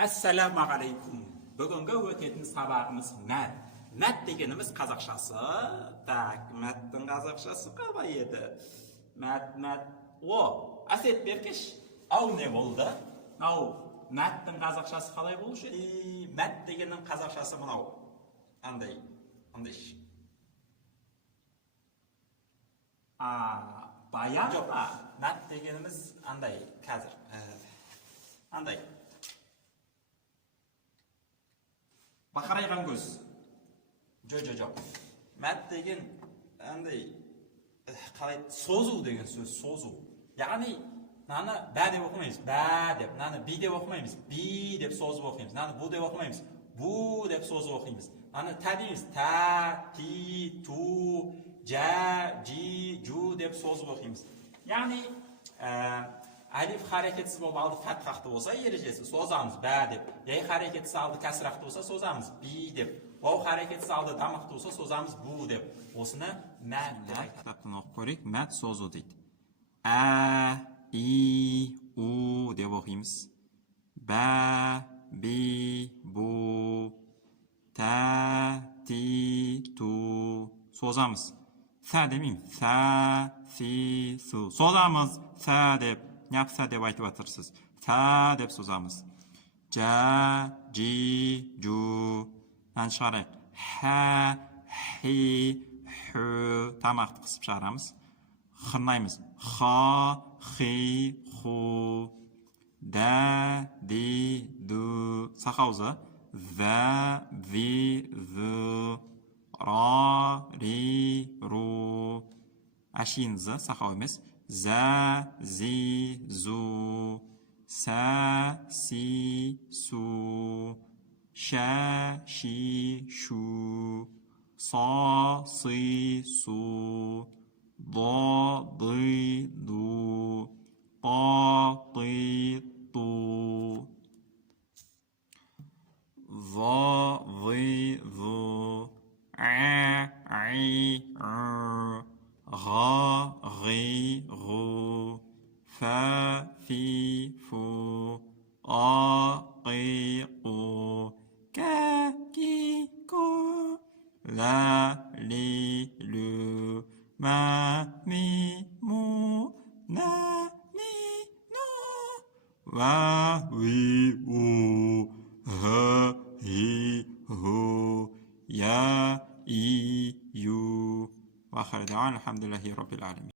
Ассаламу алейкум. Бүгінгі өтетін сабағымыз мәт. Мәт дегеніміз қазақшасы. Так, мәттің қазақшасы қалай еді? Мәт. О, Әсет Беркеш. Ау не болды? Ау, мәттің қазақшасы қалай болушы еді? Мәт дегеннің қазақшасы мынау. Андай. Баян ба? Мәт дегеніміз андай қазір. Андай. Бақырайған көз. Жоқ. Мәт деген андай қалай созу деген сөз, созу. Яғни мынаны бә деп оқымаймыз, бә деп, мынаны би деп оқымаймыз, би деп созып оқимыз. Мынаны бу деп оқымаймыз, бу деп созып оқимыз. Мынаны та дейміз, та, ти, ту, жа, жи, жу деп созып оқимыз. Яғни алиф харекетсіз болып алды фатхақты болса ережесі созамыз бә деп. Яй харекетсіз алды кәсірақты болса созамыз би деп. Вау харекетсіз алды дамақты болса созамыз бу деп. Осыны мәт деп айтады. Кітаптан оқып көрейік. Мәт созу дейді. Ә, и, у деп оқимыз. Бә, би, бу, та, ти, ту. Созамыз. Сә демеймін. Сә, си, су. Созамыз. Сә деп. Няпса деп айтып атырсыз. Та деп созамыз. Жа, жи, жу. Ән шығарайық. Ха, хи, ху. Тамақты қысып шығарамыз. Қырнаймыз. Ха, хи, ху. Да, ди, ду. Сақаузы. За, ви, зу. Ра, ри, ру. Әшейінізі сақау емес. За, зи, зу. Са, си, су. Ша, ши, шу. Са, си, су. Да, ди, ду. Та, ти, ту. За, ви, зу. А, ай, ар. Ra, ri, ru. Fa, fi, fu. A, ri, u. Ka, ki, ku. La, li, lu. Ma, mi, mu. Na, ni, nu. Wa, wi, u. Ha, hi, hu. Ya, i, yu. وآخر دعوانا الحمد لله رب العالمين.